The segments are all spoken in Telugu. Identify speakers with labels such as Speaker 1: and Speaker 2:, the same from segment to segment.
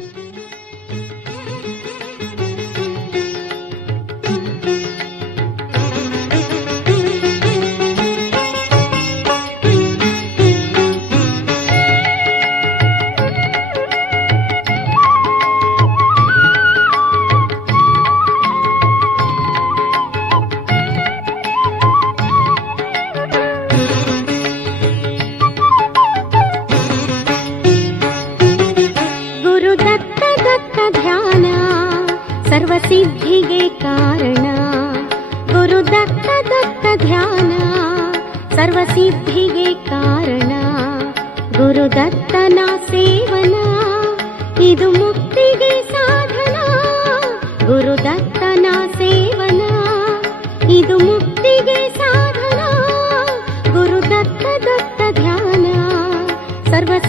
Speaker 1: Unidos.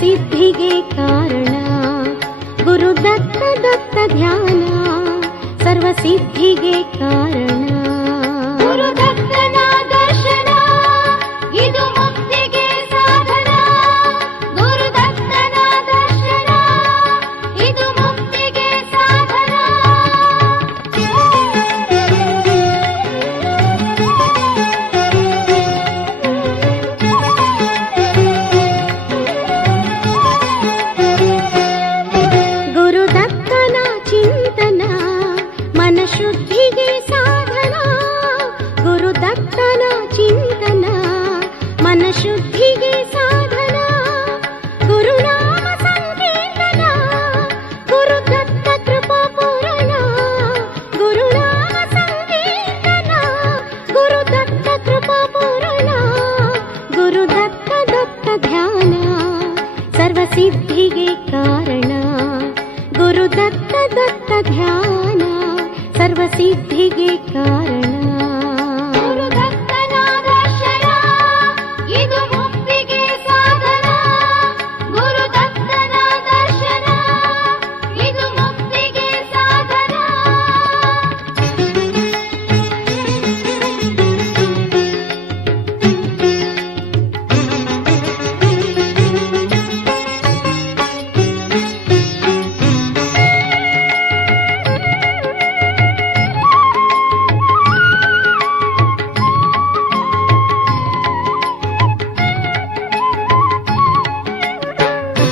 Speaker 1: सिद्धिके कारणा। गुरुदत्त दत्त ध्याना सर्वसिद्धि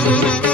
Speaker 1: Thank you.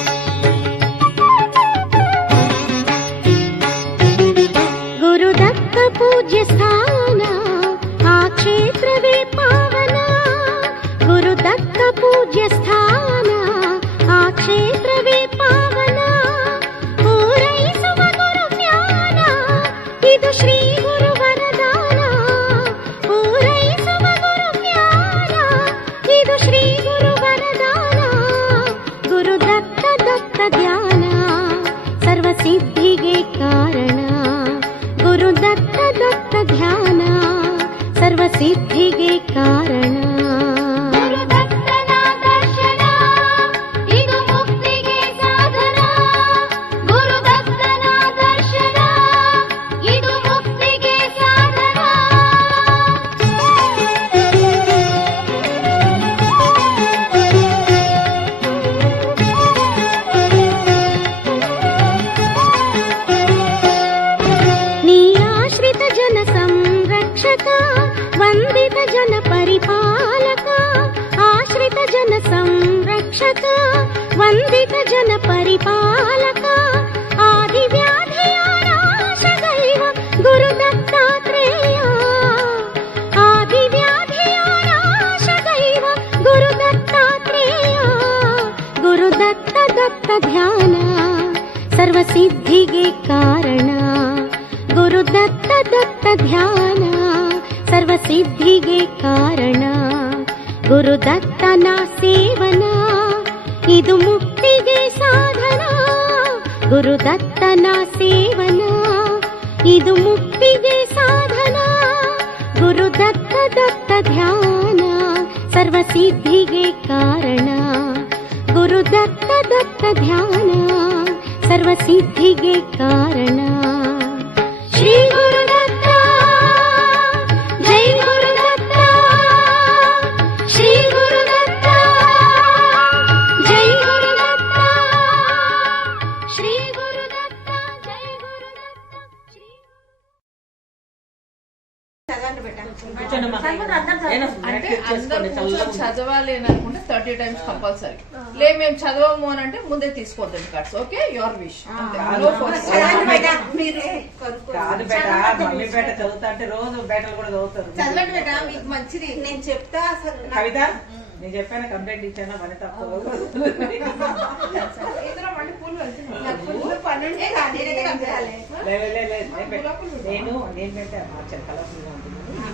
Speaker 1: ತನ ಸೇವನ, ಇದು ಮುಕ್ತಿಗೆ ಸಾಧನ. ಗುರು ದತ್ತ ದತ್ತ ಧ್ಯಾನ ಸರ್ವಸಿದ್ಧಿಗೆ ಕಾರಣ. ಗುರು ದತ್ತ ದತ್ತ ಧ್ಯಾನ ಸರ್ವಸಿದ್ಧಿಗೆ ಕಾರಣ. ಶ್ರೀ ಗುರು
Speaker 2: చదవాలి అని అనుకుంటే థర్టీ టైమ్స్ కంపల్సరీ. లే మేము చదవము అని అంటే ముందే తీసుకోవద్దు కార్డ్స్ ఓకే? యువర్ విష్
Speaker 3: కాదు బేట మమ్మీ బేట. చదువుతా అంటే రోజు బేటలు కూడా చదువుతారు.
Speaker 4: చదవండి బేటా మీకు మంచిది. నేను చెప్తా అసలు
Speaker 3: కవిత నేను చెప్పాను కంప్లైంట్ ఇచ్చాను లే, లే, నేను నేను నేను పెట్టా. మార్చాను కలర్ఫుల్గా ఉంటుంది.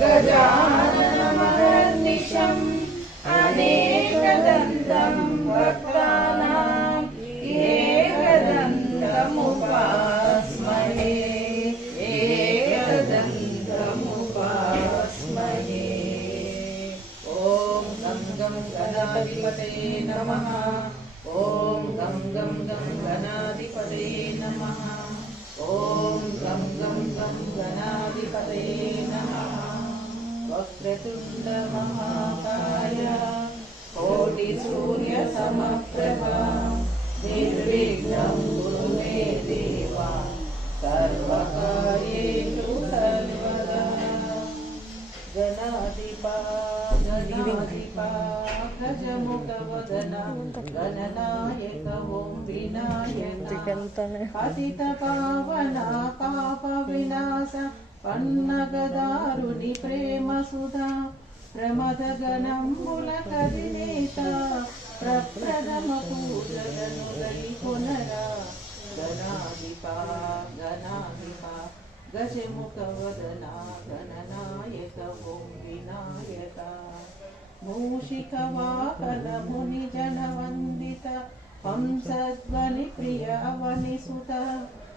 Speaker 2: गजाननमहर्निशम् अनेकदन्तम् भक्तानाम् एकदन्तमुपास्महे एकदन्तमुपास्महे ॐ गङ्गं गदाधिपते नमः। वक्रतुण्डमहाकाय कोटिसूर्यसमप्रभा निर्विघ्नं गुरु मे देवा सर्वकार्येषु सर्वदा। गणाधिपा गणाधिपा गजमुखवदना गणनायक ॐ विनायक पतितपावना पापविनाश వినాయక పతిత పావన పాప వినాశ పన్నగదారుని ప్రేమ సుధా ప్రమద గణముల కదినేత ప్రప్రథమ పూజలను కొనరా గణాధిపా గణాధిపా గజముఖ వదన గణనాయక ఓం వినాయక మూషిక వాహన ముని జన వందిత హంసధ్వని ప్రియ అవని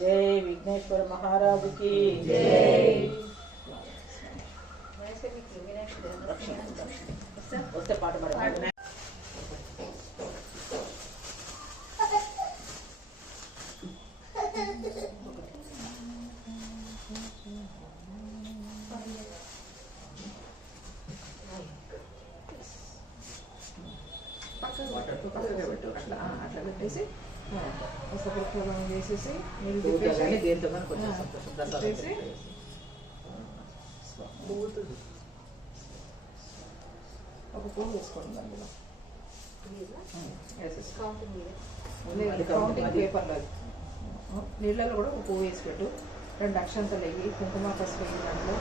Speaker 2: जय विघ्नेश्वर
Speaker 3: महाराज
Speaker 2: की
Speaker 3: जय वैसे भी पाठ ప్రసాదం
Speaker 2: చేసి ఒక పువ్వు వేసుకోండి అందులో. వేసేసి లేదు, కౌంటింగ్ పేపర్లో అది. నీళ్ళలో కూడా ఒక పువ్వు వేసి పెట్టు. రెండు అక్షంతలు వేయి కుంకుమ పసుపు వేయి దాంట్లో.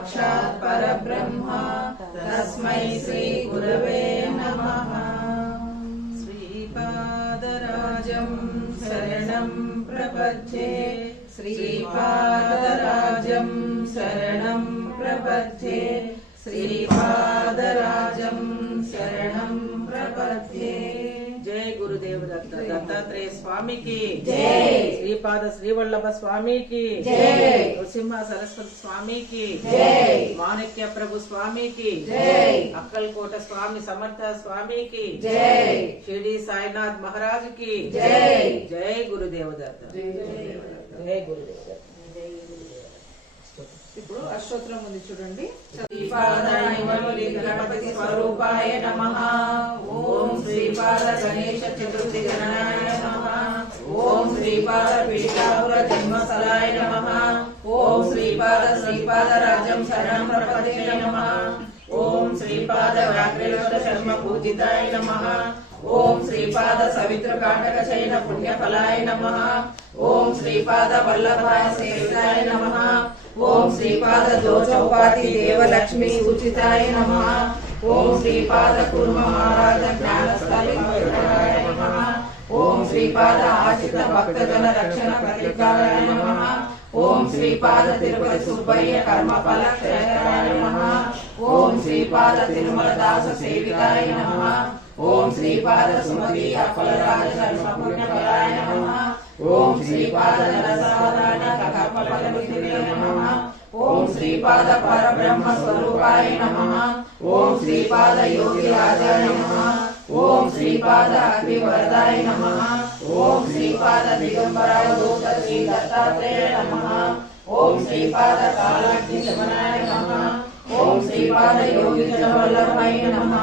Speaker 3: साक्षात् परब्रह्म। तस्मै श्रीगुरवे नमः। श्रीपादराजम् शरणम् प्रपच्ये श्रीपादराजम् शरणम् प्रपच्ये श्रीपादराजम् शरणम् प्रपच्ये దత్తాత్రేయ స్వామికి. జై. శ్రీపాద శ్రీవల్లభ స్వామికి. జై. నృసింహ సరస్వతి స్వామికి. జై. మాణిక్య ప్రభు స్వామికి. జై. అక్కల్కోట స్వామి సమర్థ స్వామికి. జై. షిరిడి సాయినాథ్ మహారాజుకి. జై. జై గురుదేవ దత్త జై గురుదేవ దత్త
Speaker 2: ఇప్పుడు అష్టోత్తరం ఉంది చూడండి.
Speaker 3: గణపతి స్వరూపాయ నమః. ఓం శ్రీపాద గణేశ చతుర్థి గణనాయ శ్రీపాద పీఠాపుర జన్మస్థలాయ నమ ఓం శ్రీపాద శ్రీపాద
Speaker 2: రాజ్యం శరణం ప్రపదే నమ ఓం శ్రీపాద వ్యాఘ్రేశ్వర శర్మ పూజితాయ నమ ఓం శ్రీపాద సవిత్ర కాటక చైన పుణ్యఫలాయ నమ ఓం శ్రీపాద వల్లభాయ సేవితాయ నమ ఓం శ్రీపాద జోచౌపాతి దేవలక్ష్మి సూచితాయ నమ ఓం శ్రీపాద కుర్మ మహారాజ జ్ఞాన ओम श्रीपाद आश्रित भक्तजन रक्षण प्रतिकाराय नमः। ओम श्रीपाद तिरुपति सुब्बय्य कर्मफल क्षयकराय नमः। ओम श्रीपाद तिरुमलदास सेविताय नमः। ओम श्रीपाद सुमति अफलराज शर्म पुण्यफलाय नमः। ओम श्रीपाद पाद ककर्पफल नमः। ओम श्रीपाद परब्रह्म स्वरूपाय नमः। ओम श्रीपाद योगी राजाय नमः। ओम श्री पाद श्रीपाद अभिवरदाय नम। ओम श्री पाद दिगंबराय दूत श्री दत्तात्रेय नम। ओम श्री पाद कालाग्नि शमनाय नम। ओम श्री पाद योगी जनवल्लभाय नम।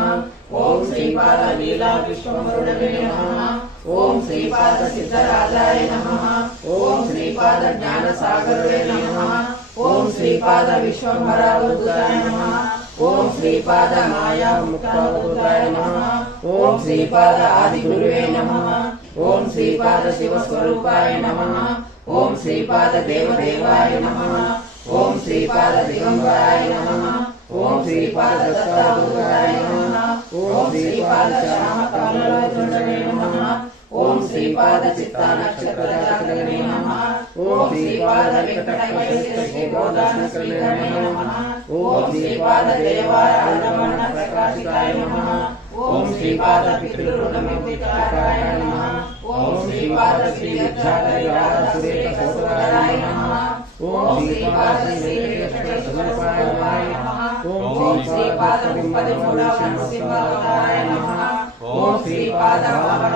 Speaker 2: ओम श्री पाद लीला विश्वमरुणवे नम। ओम श्री पाद सिद्धराजाय नम। ओम श्री पाद ज्ञान सागरवे नम। ओम श्री श्रीपाद विश्वभरा नम। ఓం శ్రీపాద మాయా ముక్తావృతాయ నమః ఓం శ్రీపాద ఆది గురువే నమః ఓం శ్రీపాద శివస్వరూపాయ నమః ఓం శ్రీపాద దేవదేవాయ నమః ఓం శ్రీపాద దిగంబరాయ నమః ఓం శ్రీపాద దత్తావృతాయ నమః ఓం శ్రీపాద శ్యామకాలరాజుండవే నమః ఓం శ్రీపాద చిత్తా నక్షత్ర జాతకనే నమః ఓం శ్రీపాద వెంకటేశ్వర శ్రీ గోదాన శ్రీకరణే నమః ओम श्रीपाद देवाय अलमण प्रकाशिताय नमः। ओम श्रीपाद पितृरुणमिताय नमः। ओम श्रीपाद श्री विद्याधरासुरेश सौतराय ओम श्रीपाद श्री वेंकटेश्वराय ओम श्रीपाद विपदिमूलवंशिवाय ओम श्रीपाद भवन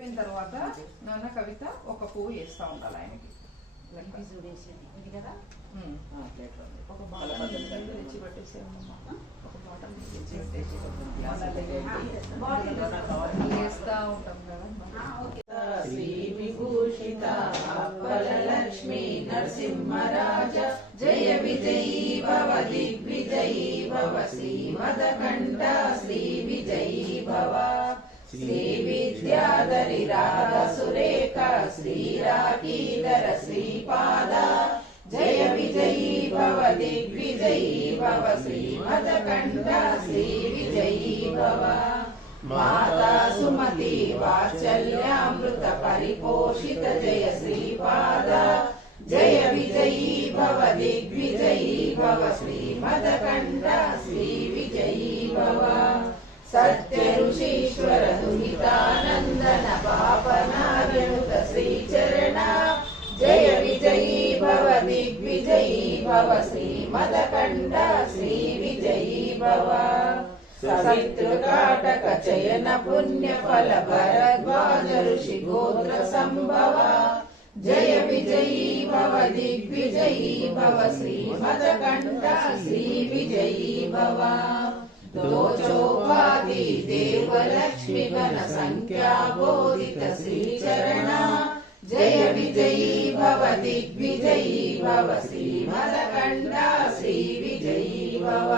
Speaker 3: అయిపోయిన తర్వాత నాన్న కవిత ఒక పువ్వు వేస్తూ ఉండాలి ఆయనకి. ఒక బాటల్ తెచ్చి పెట్టేసేయమ్మా. ఒక బాటల్ తెచ్చి పెట్టేసి వేస్తూ ఉంటాం కదా.
Speaker 5: శ్రీ విభూషిత లక్ష్మీ నరసింహరాజ జయ విజయీ భవ దిగ్విజయీ భవ శ్రీమదకంఠ శ్రీ విజయీ భవ. శ్రీ విద్యాధరి రాధ సురేఖ శ్రీరాకీధర శ్రీపాద జయ విజయీ భవ దిగ్విజయీ భవ శ్రీమద శ్రీమదకంఠ శ్రీ విజయీ భవ. మాతా సుమతి వాత్సల్యామృత పరిపోషిత జయ శ్రీపాద జయ విజయీ భవ దిగ్విజయీ భవ శ్రీమద శ్రీమదకంఠ శ్రీ విజయీ భవ. సత్య ఋషీశ్వర దుహితానందన పాపనాగణుత శ్రీచరణ జయ విజయీ భవ దిగ్విజయీ భవ శ్రీమదకంఠ శ్రీ విజయీ భవ సవితృకాటక చయన పుణ్య ఫల భరద్వాజ ఋషి గోత్ర సంభవ జయ విజయీ భవ దిగ్విజయీ భవ ोजोपाधि देवलक्ष्मिबल सङ्ख्या बोदित श्रीचरणा। जय विजयी भव दिग्विजयी भव मदकण्डा श्रीविजयी भव।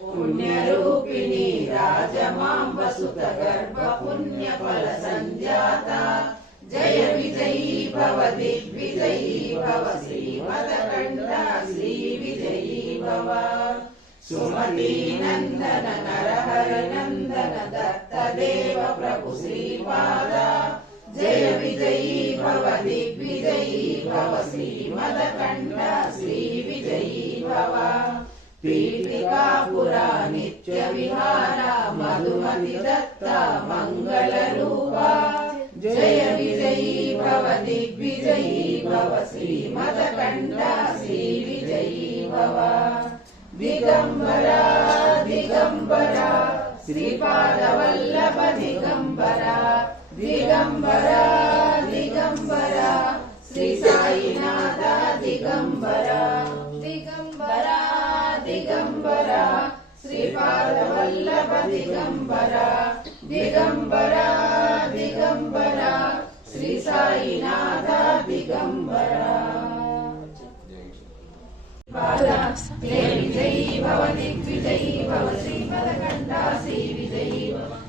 Speaker 5: पुण्यरूपिणी राजमाम् वसुत गर्भ पुण्यफल सञ्जाता जय विजयी भव दिग्विजयी भव श्रीमदकण्डा श्रीविजयी भव। విజయీ భవ దిగ్విజయీ భవ శ్రీమదకంఠ శ్రీ విజయీ భవ సుమతి నందన నరహరి నందన దత్త దేవ ప్రభు శ్రీపాద జయ విజయీ భవ దిగ్విజయీ భవ శ్రీమదకంఠ శ్రీ విజయీ భవ పీఠికాపురా నిత్య విహార మధుమతి దత్త మంగళ రూప జయ విజయీ భవ శ్రీ దిగంబర దిగంబర శ్రీపాద దిగంబర దిగంబర దిగంబర శ్రీ సాయినాథ దిగంబర దిగంబర దిగంబర శ్రీపాదవల్లభ దిగంబర దిగంబర దిగంబర శ్రీ సాయినాథ దిగంబర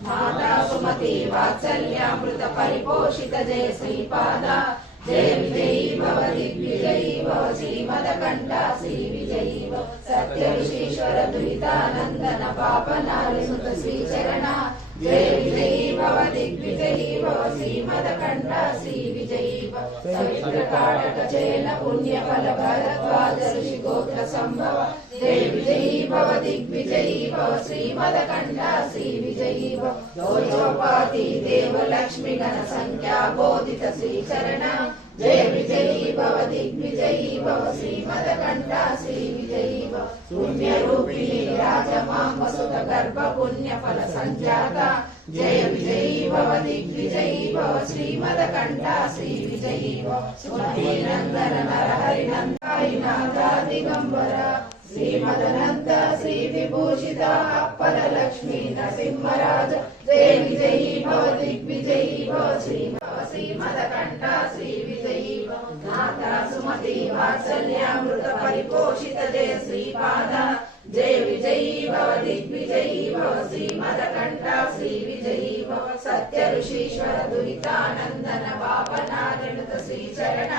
Speaker 5: మాతా సుమతి వాత్సల్యామృత పరిపోషిత జయ శ్రీపాద జయ విజయీ భవ దిగ్విజయీ భవ శ్రీమదకంఠ శ్రీ విజయీ సత్య విశ్వేశ్వర దురితానందన పాపనారి సుత శ్రీచరణ జయ విజయీ భవ దిగ్విజయీ భవ శ్రీమదకంఠ శ్రీ విజయీ భవ సవిత్ర కాటక చయన పుణ్య ఫల భరద్వాజ ఋషి గోత్ర సంభవ జయ విజయీ జయ విజయీ భవ దిగ్విజయీ భవ శ్రీమదకంఠ శ్రీ విజయీ భవ పుణ్య రూపిణి రాజమాంబ సుత గర్భ పుణ్య ఫల సంజాత జయ విజయీ భవ దిగ్విజయీ భవ శ్రీమదకంఠ శ్రీ విజయీ భవ సుమతి నందన నరహరి నందాయి నాథ దిగంబర శ్రీమదనంత శ్రీ విభూషిత అప్పల లక్ష్మీ నరసింహరాజ. జయ విజయీ భవ దిగ్విజయీ భవ శ్రీ భవ శ్రీమదకంఠ శ్రీ విజయీ భవ. నాథ సుమతి వాత్సల్యామృత పరిపోషిత జయ శ్రీపాద. జయ విజయీ భవ దిగ్విజయీ భవ శ్రీమదకంఠ శ్రీ విజయీ భవ సత్య ఋషీశ్వర దురితానందన పాపనాగణుత శ్రీచరణ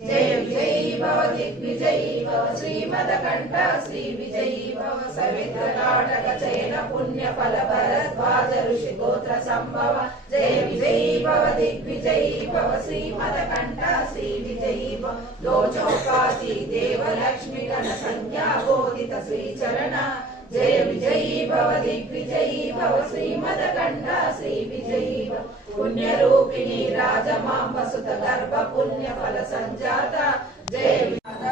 Speaker 5: జయ విజయీ భవ దిగ్విజయీ భవ శ్రీమదకంఠ శ్రీ విజయీ భవ సవిత్ర కాటక చయన పుణ్య ఫల భరద్వాజ ఋషి గోత్ర సంభవ జయ విజయీ భవ దిగ్విజయీ భవ శ్రీమదకంఠ శ్రీ విజయీ భవ లోచౌపాతి దేవలక్ష్మి గణ సంజ్ఞా సంఖ్యా బోధిత శ్రీచరణ జయ విజయీ భవ దిగ్విజయీ భవ శ్రీమదకంఠ శ్రీ విజయీ భవ పుణ్యరూపిణి రాజమాంబ సుత గర్భ పుణ్య ఫల సంజాత. జయ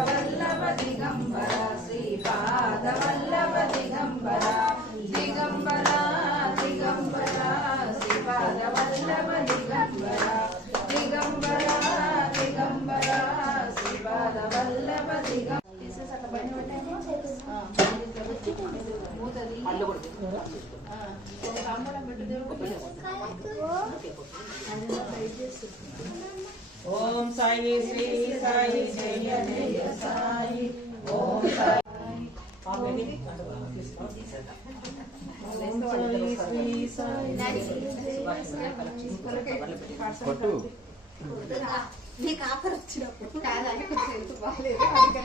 Speaker 5: వల్లభ దిగంబర శ్రీపాద వల్లభ దిగంబర దిగంబర దిగంబర శ్రీపాద వల్లభ దిగంబర.
Speaker 2: ఓం సాయి శ్రీ సాయి జయ జయ సాయి ఓం సాయి
Speaker 6: కొట్టు
Speaker 4: నీకు ఆఫర్ వచ్చినప్పుడు. కాదని కొంచెం హెల్త్ బాగాలేదు. ఇక్కడ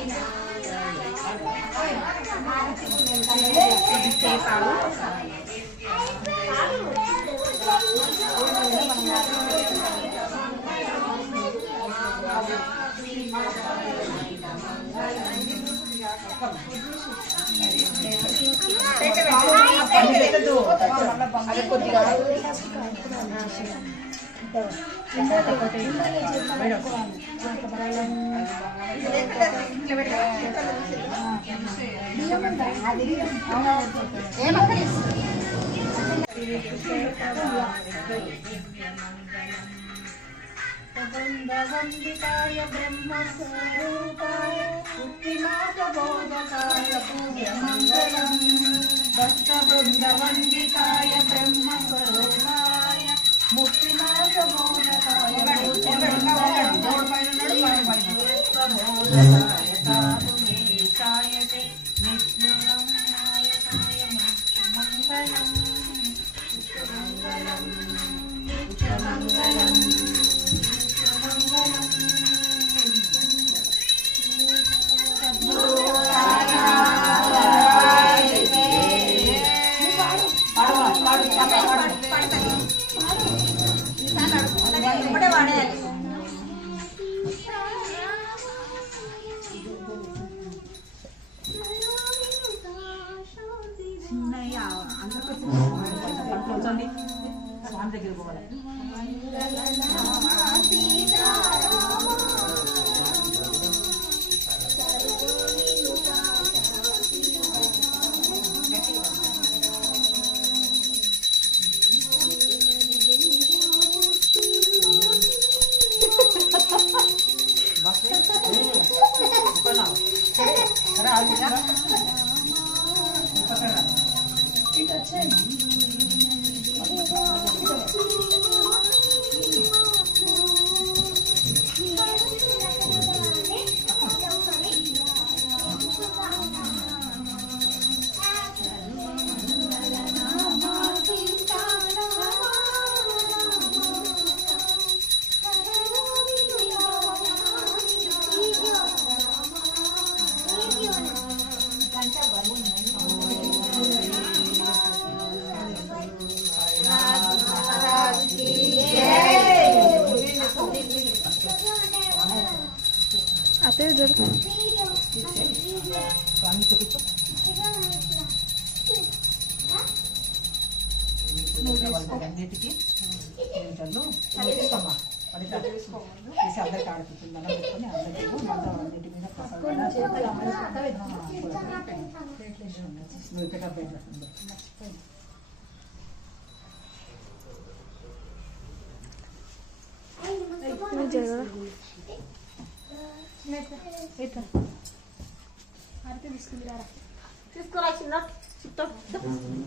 Speaker 2: చేశారు అదే కొద్దిగా
Speaker 7: प्रबन्धवन्दिताय ब्रह्मस्वरूपाय बुद्धिमार्गबोधकाय पूज्यमङ्गलम् भक्तवृन्दवन्दिताय ब्रह्मस्वरूपाय मुक्ति పైన ఉన్నాడు పైన పైన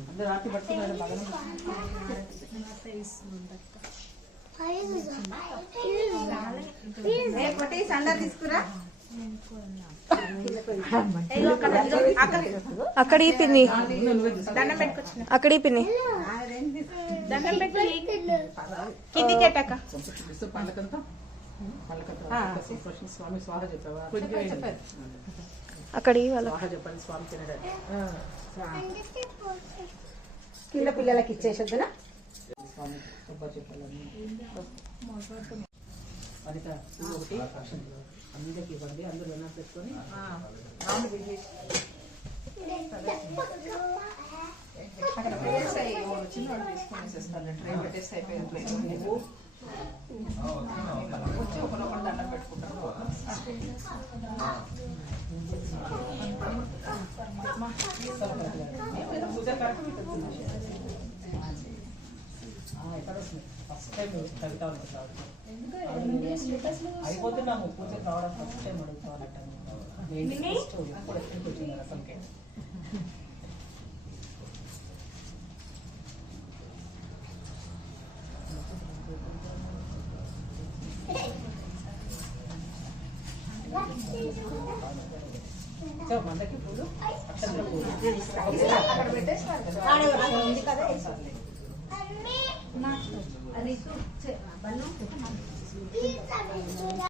Speaker 7: అందరూ ఆర్తి పట్టుకున్నారు బాగా
Speaker 4: ఒకటి సండా తీసుకురా
Speaker 6: అక్కడ ఈ పిన్ని
Speaker 4: దండం పెట్టుకొచ్చిన
Speaker 6: అక్కడ ఈ పిన్ని
Speaker 4: దండం పెట్టు కిందికి ఎట్టక
Speaker 7: స్వామి స్వాహ చెప్పావా?
Speaker 6: అక్కడ
Speaker 7: స్వాహ చెప్పండి స్వామి తినడానికి
Speaker 4: కింద పిల్లలకి ఇచ్చేసొద్దునా?
Speaker 7: స్వామి చెప్పాలని. అనిత ఒకటి. అందరికి ఇవ్వండి అందరూ వెనక పెట్టుకొని.
Speaker 3: వాళ్ళు తీసుకొని వేసేస్తాను ట్రై పెట్టేసి అయిపోయింది. వచ్చి ఒకరొకరు దండం పెట్టుకుంటారు
Speaker 7: పూజ కార్యక్రమం ఫస్ట్ టైం కవిత అనుకుంటారు అయిపోతున్నాము పూజకు రావడం ఫస్ట్ టైం అడుగుతామంట మందకి పూలు అక్షంతల పూలు.
Speaker 3: అక్కడ పెట్టేసినారు కదా
Speaker 4: ఉంది కదా
Speaker 3: సర్లే.